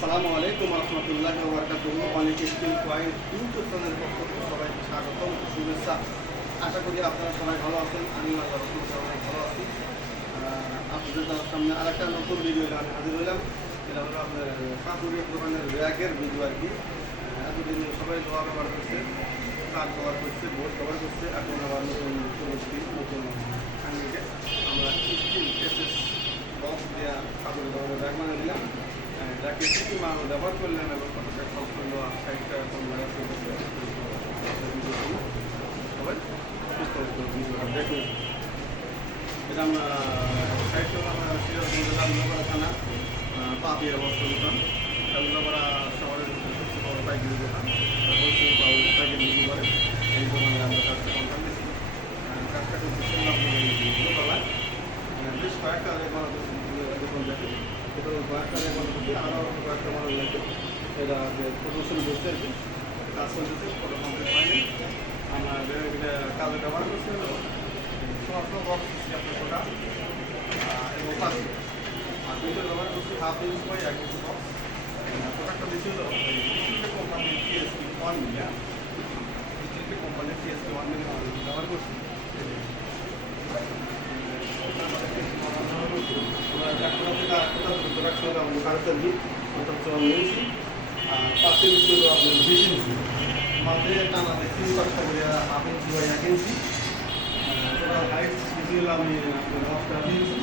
আসসালামু আলাইকুম রহমতুল্লাহ ওবরাকাতুহু। অনেক স্কিল পয়েন্ট ইউটিউব চ্যানেলের পক্ষ থেকে সবাইকে স্বাগতম, শুভেচ্ছা। আশা করি আপনারা সবাই ভালো আছেন। আমি আল্লাহর রহমতে অনেক ভালো আছি। আপনাদের সামনে আরেকটা নতুন ভিডিও আমি হাজির হলাম। এটা হলো আপনার কাপুরের দোকানের র্যাকের ভিডিও আর কি। এতদিন সবাই দোয়া ব্যবহার করছে, কাঠ ব্যবহার করছে, বোর্ড ব্যবহার করছে। এখন আবার নতুন প্রযুক্তি, নতুন আঙ্গিকে আমরা স্টিল এসএস বক্স দেওয়া কাপুরের দোকানের র্যাক বানিয়ে দিলাম। যাকে কী মাল ব্যবহার করলেন এবং কতটা খরচ করলো, সাইডটা কোন জায়গায় সবাই বিস্তারিত ভিডিওটা দেখুন। এটা আমরা সাইডটা আমরা সিরাজগঞ্জ জেলা উল্লাপাড়া থানা পাপিয়া বস্ত্র দোকান। উল্লাপাড়া শহরের সবচেয়ে বড় পাইকারি দোকান, হোলসেল পাইকারি বিক্রি করে। এই দোকানে আমরা কাজটা কন্ট্যাক্ট দিচ্ছি। কাজটা করতেছিলাম আপনি দোতলায় বেশ কয়েকটা দোকান দেখেন। এটা কয়েকটা করতেছি, আরও কয়েকটা মানুষ লাগে। এটা প্রদর্শন করছে আর কি, কাজ চলতেছে, ফটো কমপ্লিট হয়নি। আমরা কাজে ব্যবহার করছি সমস্ত বক্স দিচ্ছি আপনার ফোটা এবং পাশে আর দুটো ব্যবহার করছি half inch by 1 inch box. প্রোডাক্টটা দিচ্ছিল কোম্পানির টিএসপি 1 মিলিয়ন, কোম্পানির টিএসপি 1 মিলিয়ন ব্যবহার করছি। পাশে ছিল আপনার 20 ইঞ্চি, মাঝে টানা দেখছি কয়েকটা করে হাফ ইঞ্চি বা 1 ইঞ্চি। টোটাল হাইট ছিল আমি আপনার 10 ইঞ্চি।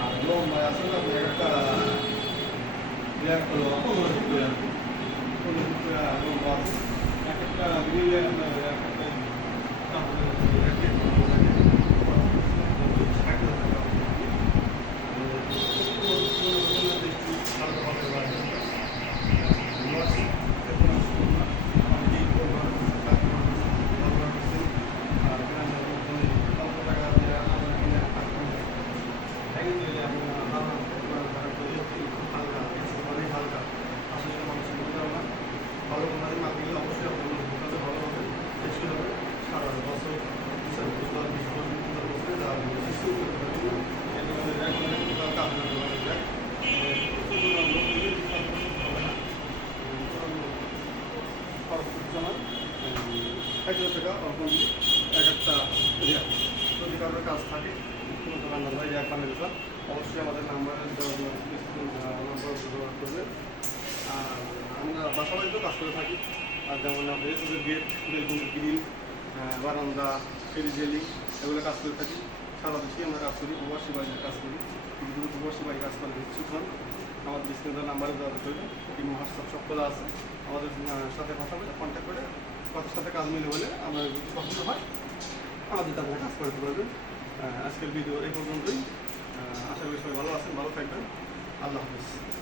আর লম্বা আছে না আপনার একটা হলো 15 ফিট করে আর কি, 15 ফিট করে লম্বা আছে। এক একটা গ্রিলে আপনার এক একটা ভালো কোম্পানির মাল দিলে অবশ্যই আপনাদের কাছে ভালো হবে, টেস্টি হবে। সারা বছর বছরে যা সৃষ্টি করতে পারবেন না। এই দোকানের র্যাক আপনার দোকানের র্যাক হবে না। খরচ করছে আমার 1,000 টাকা কমপ্লিট এক একটা র্যাক। যদি কারোর কাজ থাকে কোনো দোকানদার ভাই র্যাক বানিয়ে দিতে অবশ্যই আমাদের নাম্বারে নাম্বার ব্যবহার করবে। আর আমরা বাসা বাড়িতেও কাজ করে থাকি। আর যেমন আপনার এসএসের গেট, গ্রিল, বারান্দা, ফেরি জেলি এগুলো কাজ করে থাকি। সারা দেশে আমরা কাজ করি, প্রবাসী বাড়িতে কাজ করি। কিন্তু প্রবাসী বাড়ি কাজ করে কিছুক্ষণ আমাদের স্ক্রিনের নাম্বারে যোগাযোগ করবে। এই হোয়াটসঅ্যাপ সব খোলা আছে, আমাদের সাথে কথা বলে কন্ট্যাক্ট করে কথার সাথে কাজ মিলে হলে আমরা যদি পছন্দ হয় আমাদের তাদের কাজ করতে পারবেন। আজকের ভিডিও এই পর্যন্তই। আশা করি সবাই ভালো আছেন, ভালো থাকবেন। আল্লাহ হাফিজ।